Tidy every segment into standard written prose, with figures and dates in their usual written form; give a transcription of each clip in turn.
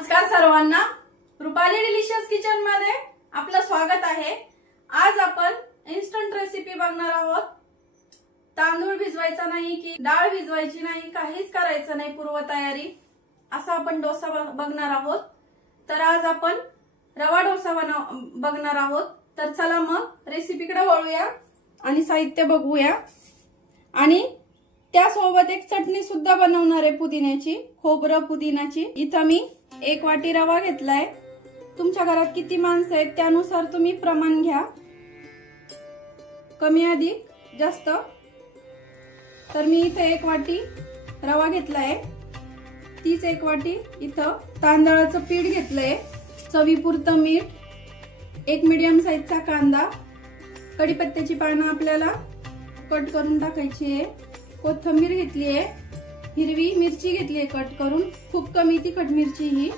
नमस्कार सर्वांना, Rupali delicious kitchen मध्ये आपलं स्वागत आहे। आज आपण इन्स्टंट रेसिपी बघणार आहोत। तांदूळ भिजवायचा नाही की डाळ भिजवायची नाही, काहीच करायचं नाही, पूर्वतयारी असा आपण डोसा बघणार आहोत। तर आज आपण रवा डोसा बघणार आहोत। तर चला मग रेसिपीकडे वळूया आणि साहित्य बघूया। आणि त्यासोबत एक चटणी सुद्धा बनवणार आहे पुदिन्याची, खोबरं पुदिनाची। इथं मी 1 वाटी रवा घेतलाय। तुमच्या घरात किती माणसं आहेत त्यानुसार तुम्ही प्रमाण घ्या, कमी अधिक जास्त। तर मी इथं 1 वाटी रवा घेतलाय, तीच 1 वाटी इथं तांदळाचं पीठ घेतलंय, चवीपुरतं मीठ, 1 मीडियम साईजचा कांदा, कढीपत्त्याची पानं आपल्याला कट करून टाकायची आहे, कोथिंबीर घेतली आहे, हिरवी मिरची घेतली आहे कट करून, खूप कमी तिखट मिरची ही,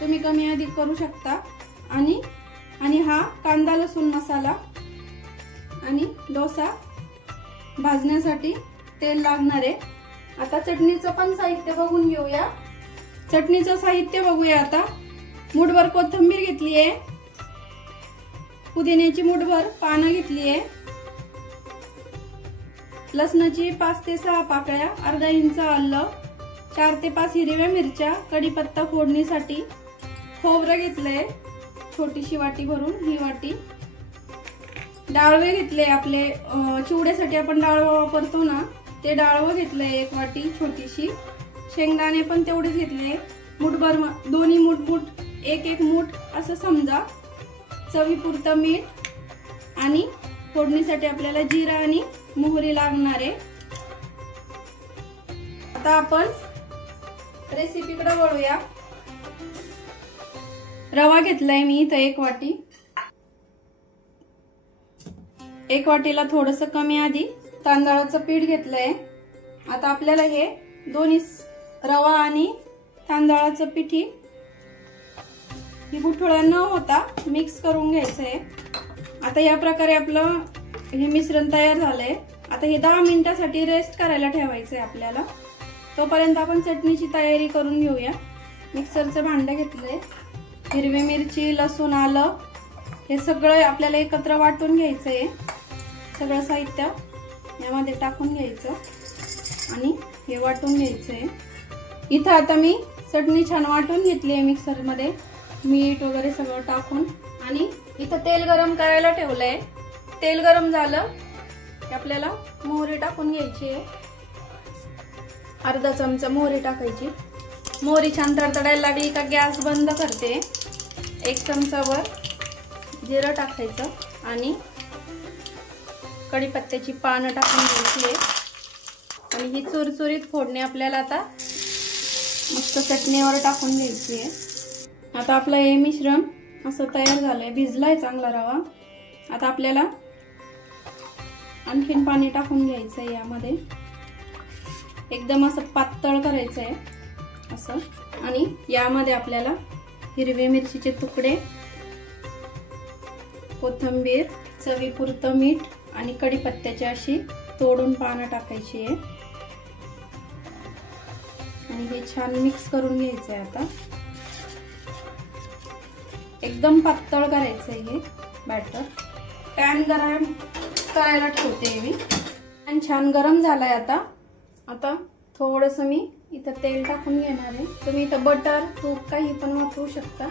तुम्ही कमी अधिक करू शकता। आणि हा कांदा लसूण मसाला आणि डोसा भाजण्यासाठी तेल लागणार आहे। आता चटणीचं पण साहित्य बघून घेऊया। चटणीचं साहित्य बघूया आता। मुठभर कोथिंबीर घेतली आहे, पुदिन्याची मुठभर पानं घेतली आहे, लसणाची 5 ते 6 पाकळ्या, अर्धा इंच आलं, 4 ते 5 हिरव्या मिरच्या, कढीपत्ता फोडणीसाठी, खोबरं घेतलंय छोटीशी वाटी भरून, ही वाटी, डाळवे घेतले आपले चिवड्यासाठी आपण डाळवा वापरतो ना, ते डाळवं घेतलंय 1 वाटी छोटीशी, शेंगदाणे पण तेवढेच घेतले, मुठभर, दोन्ही मुठ 1 मूठ असं समजा, चवीपुरतं मीठ आणि फोडणीसाठी आपल्याला जिरा आणि मोहरी लागणार आहे। आता आपण रेसिपीकडे वळूया। रवा घेतलाय मी इथं 1 वाटी, 1 वाटीला थोडस कमी आधी तांदळाचं पीठ घेतलंय। आता आपल्याला हे दोन्ही रवा आणि तांदळाचं पीठ ही गुठळ्या न होता मिक्स करून घ्यायचंय। आता या प्रकारे आपलं हे मिश्रण तयार झालंय। आता हे 10 मिनिटांसाठी रेस्ट करायला ठेवायचंय आपल्याला। तोपर्यंत आपण चटणीची तयारी करून घेऊया। मिक्सरचं भांडं घेतलंय, हिरवी मिरची, लसूण, आलं हे सगळं आपल्याला एकत्र वाटून घ्यायचंय। सगळं साहित्य यामध्ये टाकून घ्यायचं आणि हे वाटून घ्यायचंय। इथं आता मी चटणी छान वाटून घेतली आहे मिक्सर मध्ये, मीठ वगैरे सगळं टाकून। आणि इथं तेल गरम करायला ठेवलंय। तेल गरम झालं की आपल्याला मोहरी टाकून घ्यायची आहे, अर्धा चमचा मोहरी टाकायची। मोहरी छान तडतडायला लागली का गॅस बंद करते। 1 चमचावर जिरं टाकायचं आणि कढीपत्त्याची पानं टाकून घ्यायची आहे। आणि ही चुरचुरीत फोडणी आपल्याला आता मस्त चटणीवर टाकून घ्यायची आहे। आता आपलं हे मिश्रण असं तयार झालंय, भिजलाय चांगला रवा। आता आपल्याला आणखीन पाणी टाकून घ्यायचंय यामध्ये, एकदम असं पातळ करायचंय असं। आणि यामध्ये आपल्याला हिरवी मिरचीचे तुकडे, कोथिंबीर, चवीपुरतं मीठ आणि कढीपत्त्याची अशी तोडून पानं टाकायची आहे। आणि हे छान मिक्स करून घ्यायचंय। आता एकदम पातळ करायचंय हे बॅटर। पॅन गरम करायला ठेवते मी, आणि छान गरम झालाय आता थोडंसं मी इथं तेल टाकून घेणार आहे। तुम्ही इथं बटर, तूप काही पण वापरू शकता।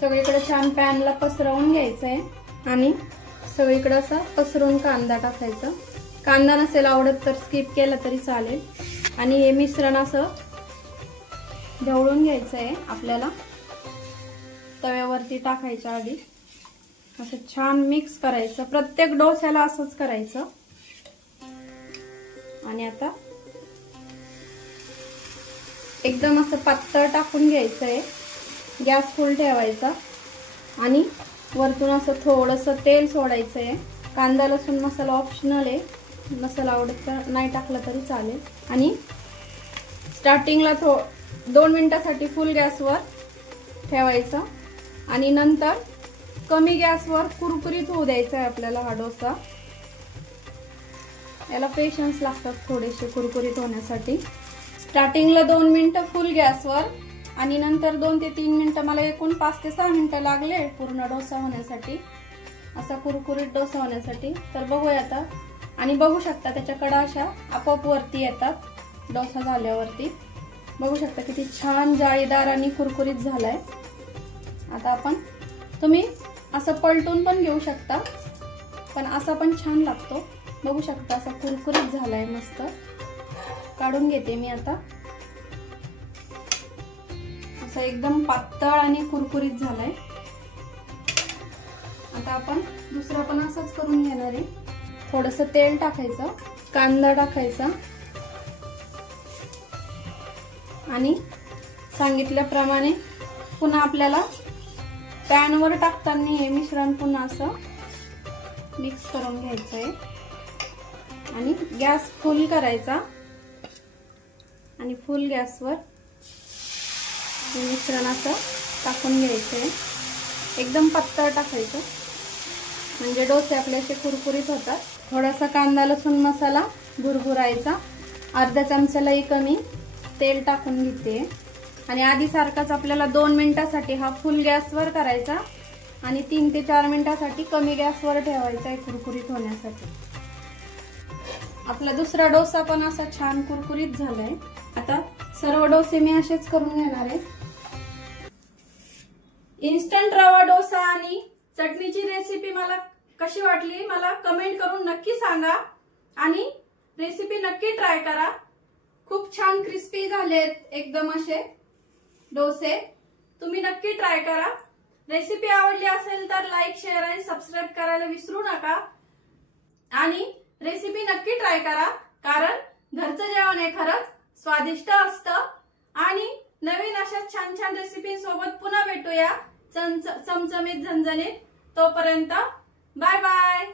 सगळीकडे छान पॅनला पसरवून घ्यायचंय आणि सगळीकडे असं पसरून कांदा टाकायचा। कांदा नसेल आवडत तर स्किप केला तरी चालेल। आणि हे मिश्रण असं ढवळून घ्यायचंय आपल्याला, तव्यावरती टाकायच्या आधी असं छान मिक्स करायचं। प्रत्येक डोस्याला असंच करायचं। आणि आता एकदम असं पातळ टाकून घ्यायचंय, गॅस फुल ठेवायचा आणि वरतून असं थोडंसं तेल सोडायचंय। कांदा लसूण मसाला ऑप्शनल आहे, मसाला आवडत तर नाही टाकला तरी चालेल। आणि स्टार्टिंगला 2 मिनिटांसाठी फुल गॅसवर ठेवायचं आणि नंतर कमी गॅसवर कुरकुरीत होऊ द्यायचा आहे आपल्याला हा डोसा। याला पेशन्स लागतात थोडेसे कुरकुरीत होण्यासाठी। स्टार्टिंगला 2 मिनिटं फुल गॅसवर आणि नंतर 2 ते 3 मिनिटं, मला एकूण 5 ते 6 मिनिटं लागले पूर्ण डोसा होण्यासाठी, असा कुरकुरीत डोसा होण्यासाठी. तर बघूया आता. आणि बघू शकता त्याच्या कडा अशा आपोआप वरती येतात डोसा झाल्यावरती. बघू शकता किती छान जाळीदार आणि कुरकुरीत झालाय. आता आपण, तुम्ही असं पलटून पण घेऊ शकता, पण असा पण छान लागतो. बघू शकता असा कुरकुरीत झालाय मस्त. काढून घेते मी आता. असं एकदम पातळ आणि कुरकुरीत झालाय. आता आपण दुसरा पण असंच करून घेणार आहे. थोडंसं तेल टाकायचं, कांदा टाकायचा आणि सांगितल्याप्रमाणे पुन्हा आपल्याला पॅनवर टाकताना हे मिश्रण पुन्हा असं मिक्स करून घ्यायचंय आणि गॅस फुल करायचा आणि फुल गॅसवर हे मिश्रण असं टाकून घ्यायचंय. एकदम पातळ टाकायचं म्हणजे डोसे आपले असे कुरकुरीत होतात. थोडासा कांदा लसूण मसाला भुरभुरायचा. अर्ध्या चमच्यालाही कमी तेल टाकून घेते आणि आधी सारखाच आपल्याला 2 मिनिटांसाठी हा फुल गॅसवर करायचा आणि 3 ते 4 मिनिटांसाठी कमी गॅसवर ठेवायचा आहे कुरकुरीत होण्यासाठी. आपला दुसरा डोसा पण असा छान कुरकुरीत झालाय. आता सर्व डोसे मी असेच करून घेणार आहे. इन्स्टंट रवा डोसा आणि चटणीची रेसिपी मला कशी वाटली मला कमेंट करून नक्की सांगा आणि रेसिपी नक्की ट्राय करा. खूप छान क्रिस्पी झालेत एकदम असे डोसे. तुम्ही नक्की ट्राय करा. रेसिपी आवडली असेल तर लाईक, शेअर आणि सबस्क्राईब करायला विसरू नका आणि रेसिपी नक्की ट्राय करा, कारण घरचं जेवण हे खरंच स्वादिष्ट असतं. आणि नवीन अशा छान छान रेसिपी सोबत पुन्हा भेटूया चमचमीत झणझणीत. तोपर्यंत बाय बाय.